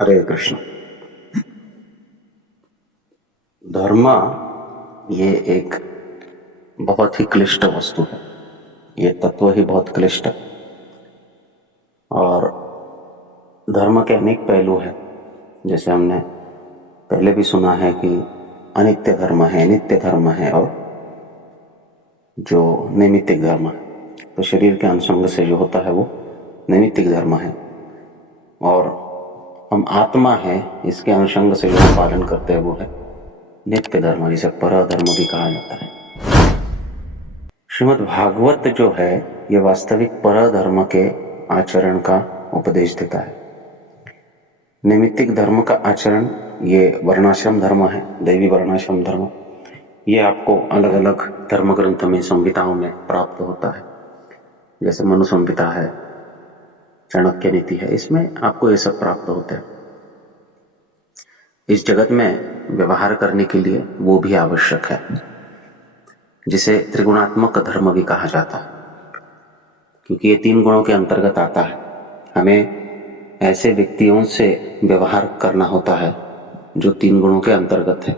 हरे कृष्ण। धर्म ये एक बहुत ही क्लिष्ट वस्तु है। ये तत्व ही बहुत क्लिष्ट है और धर्म के अनेक पहलू हैं। जैसे हमने पहले भी सुना है कि अनित्य धर्म है, नित्य धर्म है और जो नैमित्तिक धर्म है। तो शरीर के अनुसंग से जो होता है वो नैमित्तिक धर्म है और हम आत्मा है, इसके अनुसंग से जो हम पालन करते हैं वो है नित्य धर्म, जिसे पर धर्म भी कहा जाता है। श्रीमद् भागवत जो है ये वास्तविक पर धर्म के आचरण का उपदेश देता है। नैमित्तिक धर्म का आचरण ये वर्णाश्रम धर्म है, दैवी वर्णाश्रम धर्म। ये आपको अलग अलग धर्म ग्रंथ में, संहिताओं में प्राप्त होता है। जैसे मनु संहिता है, चाणक्य नीति है, इसमें आपको ये सब प्राप्त होते हैं। इस जगत में व्यवहार करने के लिए वो भी आवश्यक है, जिसे त्रिगुणात्मक धर्म भी कहा जाता है, क्योंकि ये 3 गुणों के अंतर्गत आता है। हमें ऐसे व्यक्तियों से व्यवहार करना होता है जो 3 गुणों के अंतर्गत है।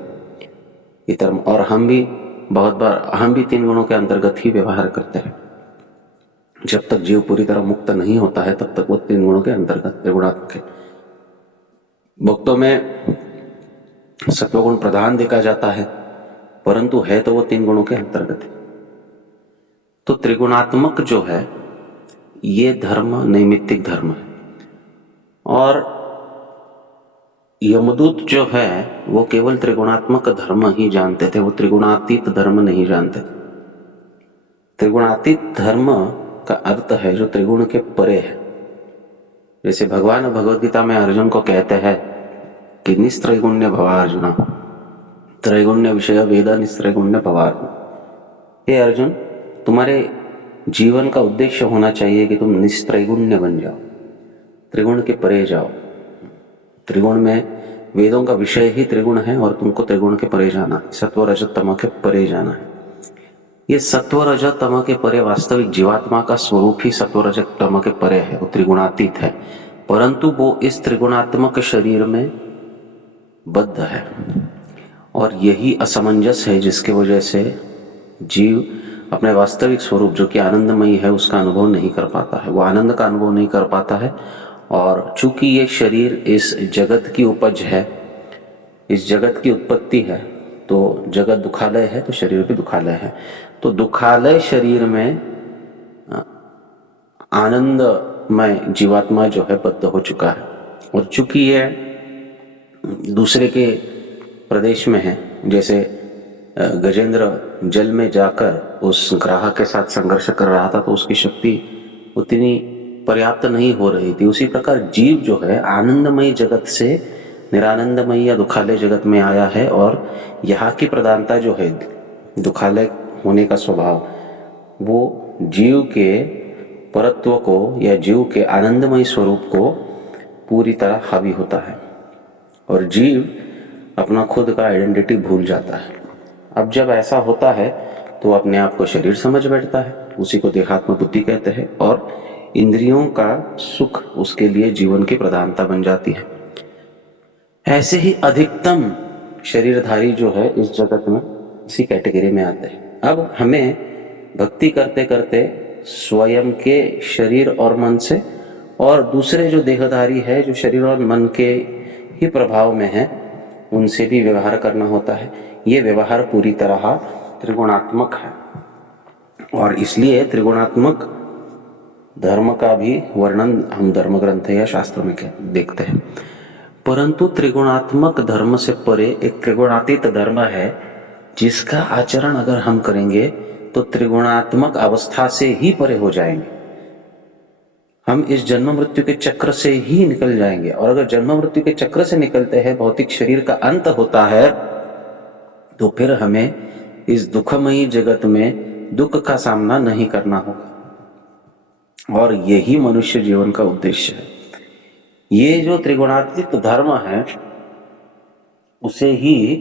ये धर्म, और हम भी बहुत बार 3 गुणों के अंतर्गत ही व्यवहार करते हैं। जब तक जीव पूरी तरह मुक्त नहीं होता है तब तक वो 3 गुणों के अंतर्गत, त्रिगुणात्मक है। भक्तों में सत्वगुण प्रधान देखा जाता है, परंतु है तो वो 3 गुणों के अंतर्गत है। तो त्रिगुणात्मक जो है ये धर्म नैमित्तिक धर्म है। और यमदूत जो है वो केवल त्रिगुणात्मक धर्म ही जानते थे, वो त्रिगुणातीत धर्म नहीं जानते थे। त्रिगुणातीत धर्म का अर्थ है जो त्रिगुण के परे है। जैसे भगवान भगवद गीता में अर्जुन को कहते हैं कि निस्त्रैगुण्य भवा अर्जुन, त्रैगुण्य विषय वेद निस्त्रैगुण्य भवा अर्जुन। हे अर्जुन, तुम्हारे जीवन का उद्देश्य होना चाहिए कि तुम निस्त्रैगुण्य बन जाओ, त्रिगुण के परे जाओ। त्रिगुण में वेदों का विषय ही त्रिगुण है और तुमको त्रिगुण के परे जाना है, सत्व रजत तम के परे जाना है। ये सत्व रजत तम के परे वास्तविक जीवात्मा का स्वरूप ही सत्व रजत तम के परे है, वो त्रिगुणातीत है, परंतु वो इस त्रिगुणात्मक शरीर में बद्ध है। और यही असमंजस है जिसके वजह से जीव अपने वास्तविक स्वरूप जो कि आनंदमयी है उसका अनुभव नहीं कर पाता है, वो आनंद का अनुभव नहीं कर पाता है। और चूंकि ये शरीर इस जगत की उपज है, इस जगत की उत्पत्ति है, तो जगत दुखालय है तो शरीर भी दुखालय है। तो दुखालय शरीर में आनंदमय जीवात्मा जो है बद्ध हो चुका है। और चूंकि ये दूसरे के प्रदेश में है, जैसे गजेंद्र जल में जाकर उस ग्राह के साथ संघर्ष कर रहा था तो उसकी शक्ति उतनी पर्याप्त नहीं हो रही थी, उसी प्रकार जीव जो है आनंदमय जगत से निरानंदमय या दुखालय जगत में आया है। और यहाँ की प्रधानता जो है, दुखालय होने का स्वभाव, वो जीव के परत्व को या जीव के आनंदमय स्वरूप को पूरी तरह हावी होता है और जीव अपना खुद का आइडेंटिटी भूल जाता है। अब जब ऐसा होता है तो अपने आप को शरीर समझ बैठता है, उसी को देहात्म बुद्धि कहते हैं, और इंद्रियों का सुख उसके लिए जीवन की प्रधानता बन जाती है। ऐसे ही अधिकतम शरीरधारी जो है इस जगत में इसी कैटेगरी में आते हैं। अब हमें भक्ति करते करते स्वयं के शरीर और मन से और दूसरे जो देहधारी है जो शरीर और मन के ही प्रभाव में है उनसे भी व्यवहार करना होता है। ये व्यवहार पूरी तरह त्रिगुणात्मक है और इसलिए त्रिगुणात्मक धर्म का भी वर्णन हम धर्म ग्रंथ या शास्त्र में देखते हैं। परंतु त्रिगुणात्मक धर्म से परे एक त्रिगुणातीत धर्म है जिसका आचरण अगर हम करेंगे तो त्रिगुणात्मक अवस्था से ही परे हो जाएंगे। हम इस जन्म मृत्यु के चक्र से ही निकल जाएंगे, और अगर जन्म मृत्यु के चक्र से निकलते हैं, भौतिक शरीर का अंत होता है, तो फिर हमें इस दुखमयी जगत में दुख का सामना नहीं करना होगा। और यही मनुष्य जीवन का उद्देश्य है। ये जो त्रिगुणातीत धर्म है उसे ही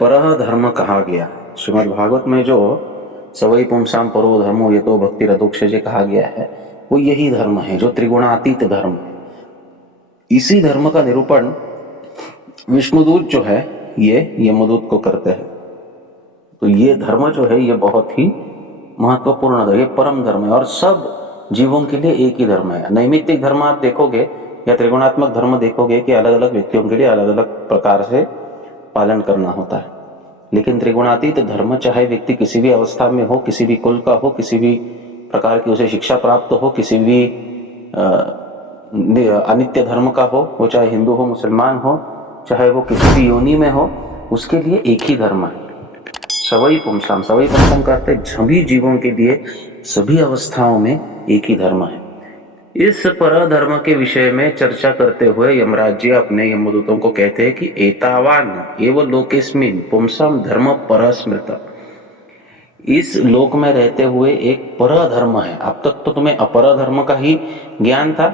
परह धर्म कहा गया। श्रीमद् भागवत में जो सवै पुंसाम परो धर्मो यतो भक्ति रदोक्षजे कहा गया है, वो यही धर्म है जो त्रिगुणातीत धर्म है। इसी धर्म का निरूपण विष्णुदूत जो है ये यमदूत को करते हैं। तो ये धर्म जो है ये बहुत ही महत्वपूर्ण है, ये परम धर्म है और सब जीवों के लिए एक ही धर्म है। नैमित्तिक धर्म आप देखोगे या त्रिगुणात्मक धर्म देखोगे कि अलग अलग व्यक्तियों के लिए अलग अलग प्रकार से पालन करना होता है, लेकिन त्रिगुणातीत धर्म चाहे व्यक्ति किसी भी अवस्था में हो, किसी भी कुल का हो, किसी भी प्रकार की उसे शिक्षा प्राप्त हो, किसी भी अनित्य धर्म का हो, वो चाहे हिंदू हो, मुसलमान हो, चाहे वो किसी भी योनि में हो, उसके लिए एक ही धर्म है। सवई पुंसाम, सवई पुंसाम का अर्थ है सभी जीवों के लिए सभी अवस्थाओं में एक ही धर्म है। इस पर धर्म के विषय में चर्चा करते हुए यमराज जी अपने यमदूतों को कहते हैं कि एतावान एव लोकेस्मिन पुंसाम धर्म परस्मृत, इस लोक में रहते हुए एक पर धर्म है। अब तक तो तुम्हें अपर धर्म का ही ज्ञान था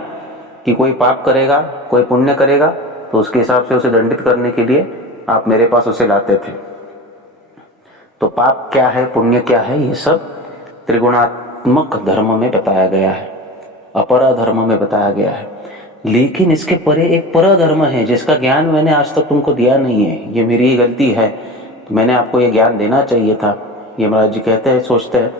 कि कोई पाप करेगा, कोई पुण्य करेगा तो उसके हिसाब से उसे दंडित करने के लिए आप मेरे पास उसे लाते थे। तो पाप क्या है, पुण्य क्या है, ये सब त्रिगुणात्मक धर्म में बताया गया है, अपर धर्म में बताया गया है। लेकिन इसके परे एक पर धर्म है जिसका ज्ञान मैंने आज तक तुमको दिया नहीं है। ये मेरी ही गलती है, तो मैंने आपको ये ज्ञान देना चाहिए था। यमराज जी कहते हैं, सोचते हैं,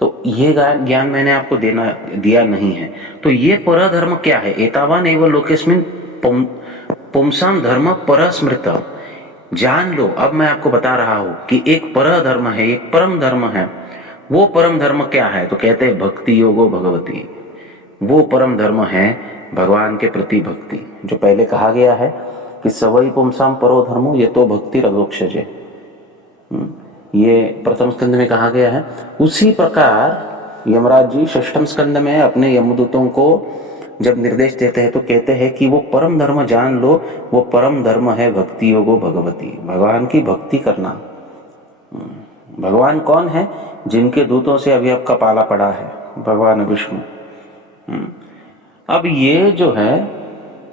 तो ये ज्ञान मैंने आपको दिया नहीं है। तो ये पर धर्म क्या है? एतावान एवं लोकेस्मिन पुंसाम धर्म परस्मृत, जान लो। अब मैं आपको बता रहा हूं कि एक पर धर्म है, एक परम धर्म है। वो परम धर्म क्या है? तो कहते हैं भक्ति योगो भगवती। वो परम धर्म है भगवान के प्रति भक्ति, जो पहले कहा गया है कि सवई पुंसाम परो धर्मो ये तो भक्ति रघोक्षजे, ये प्रथम स्कंद में कहा गया है। उसी प्रकार यमराज जी षष्ठम स्कंद में अपने यमदूतों को जब निर्देश देते हैं तो कहते हैं कि वो परम धर्म जान लो, वो परम धर्म है भक्ति योगो भगवती, भगवान की भक्ति करना। भगवान कौन है? जिनके दूतों से अभी आपका पाला पड़ा है, भगवान विष्णु। अब ये जो है,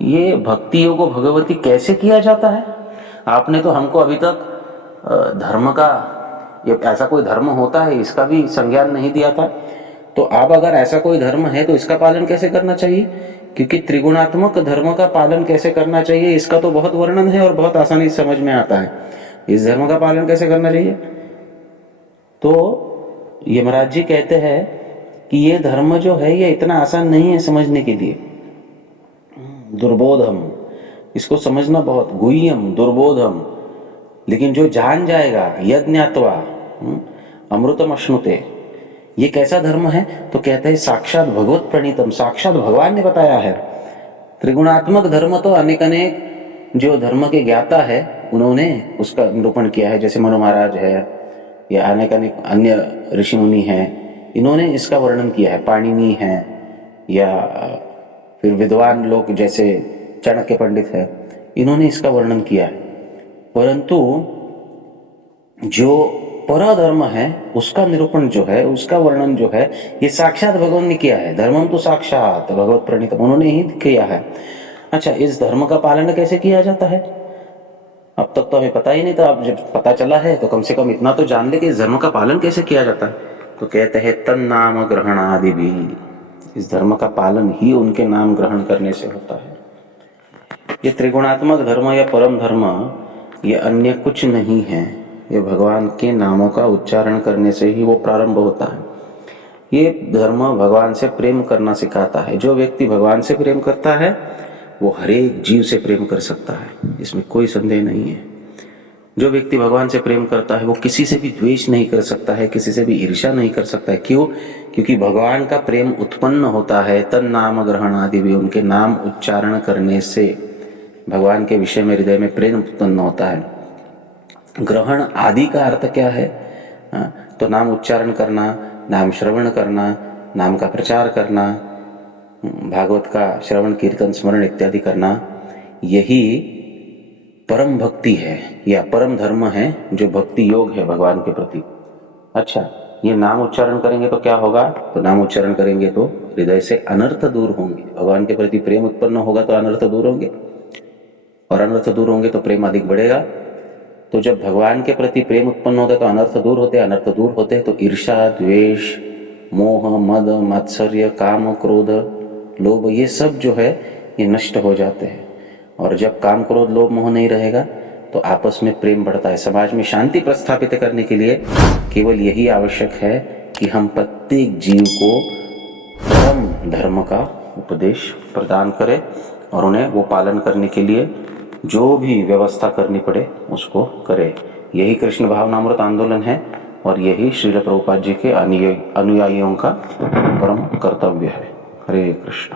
ये भक्ति योगो भगवती कैसे किया जाता है? आपने तो हमको अभी तक धर्म का, ये ऐसा कोई धर्म होता है इसका भी संज्ञान नहीं दिया था। तो अब अगर ऐसा कोई धर्म है तो इसका पालन कैसे करना चाहिए? क्योंकि त्रिगुणात्मक धर्म का पालन कैसे करना चाहिए इसका तो बहुत वर्णन है और बहुत आसानी से समझ में आता है। इस धर्म का पालन कैसे करना चाहिए? तो यमराज जी कहते हैं कि ये धर्म जो है ये इतना आसान नहीं है समझने के लिए। दुर्बोधम, इसको समझना बहुत, गुह्यम दुर्बोधम, लेकिन जो जान जाएगा, यज्ञात्वा अमृतम अश्नुते, ये कैसा धर्म है? तो कहते हैं साक्षात भगवत प्रणीतम, साक्षात भगवान ने बताया है। त्रिगुणात्मक धर्म तो अनेक अनेक जो धर्म के ज्ञाता है उन्होंने उसका निरूपण किया है, जैसे मनु महाराज है या अनेक अनेक अन्य ऋषि मुनि हैं, इन्होंने इसका वर्णन किया है। पाणिनि है या फिर विद्वान लोग जैसे चाणक्य पंडित है, इन्होंने इसका वर्णन किया है। परंतु जो पर धर्म है उसका निरूपण जो है, उसका वर्णन जो है, ये साक्षात भगवान ने किया है। धर्मम तो साक्षात भगवत प्रणीतम, उन्होंने ही किया है। अच्छा, इस धर्म का पालन कैसे किया जाता है? अब तक तो हमें पता ही नहीं था, अब जब पता चला है तो कम से कम इतना तो जान ले कि इस धर्म का पालन कैसे किया जाता है। तो कहते हैं तन नाम ग्रहण आदि भी, इस धर्म का पालन ही उनके नाम ग्रहण करने से होता है। ये त्रिगुणात्मक धर्म या परम धर्म ये अन्य कुछ नहीं है, ये भगवान के नामों का उच्चारण करने से ही वो प्रारंभ होता है। ये धर्म भगवान से प्रेम करना सिखाता है। जो व्यक्ति भगवान से प्रेम करता है वो हर एक जीव से प्रेम कर सकता है, इसमें कोई संदेह नहीं है। जो व्यक्ति भगवान से प्रेम करता है वो किसी से भी द्वेष नहीं कर सकता है, किसी से भी ईर्ष्या नहीं कर सकता है। क्यों? क्योंकि भगवान का प्रेम उत्पन्न होता है तन नाम ग्रहण आदि भी, उनके नाम उच्चारण करने से भगवान के विषय में हृदय में प्रेम उत्पन्न होता है। ग्रहण आदि का अर्थ क्या है? तो नाम उच्चारण करना, नाम श्रवण करना, नाम का प्रचार करना, भागवत का श्रवण कीर्तन स्मरण इत्यादि करना, यही परम भक्ति है या परम धर्म है, जो भक्ति योग है भगवान के प्रति। अच्छा, ये नाम उच्चारण करेंगे तो क्या होगा? तो नाम उच्चारण करेंगे तो हृदय से अनर्थ दूर होंगे, भगवान के प्रति प्रेम उत्पन्न होगा तो अनर्थ दूर होंगे, और अनर्थ दूर होंगे तो प्रेम अधिक बढ़ेगा। तो जब भगवान के प्रति प्रेम उत्पन्न होता है तो अनर्थ दूर होते हैं, अनर्थ दूर होते हैं तो ईर्ष्या, द्वेष, मोह, मद, मात्सर्य, काम, क्रोध, लोभ, ये सब जो है ये नष्ट हो जाते हैं। और जब काम क्रोध लोभ मोह नहीं रहेगा तो आपस में प्रेम बढ़ता है। समाज में शांति प्रस्थापित करने के लिए केवल यही आवश्यक है कि हम प्रत्येक जीव को परम धर्म का उपदेश प्रदान करें और उन्हें वो पालन करने के लिए जो भी व्यवस्था करनी पड़े उसको करें। यही कृष्ण भावनामृत आंदोलन है और यही श्रील प्रभुपाद जी के अनुयायियों का परम कर्तव्य है। हरे कृष्ण।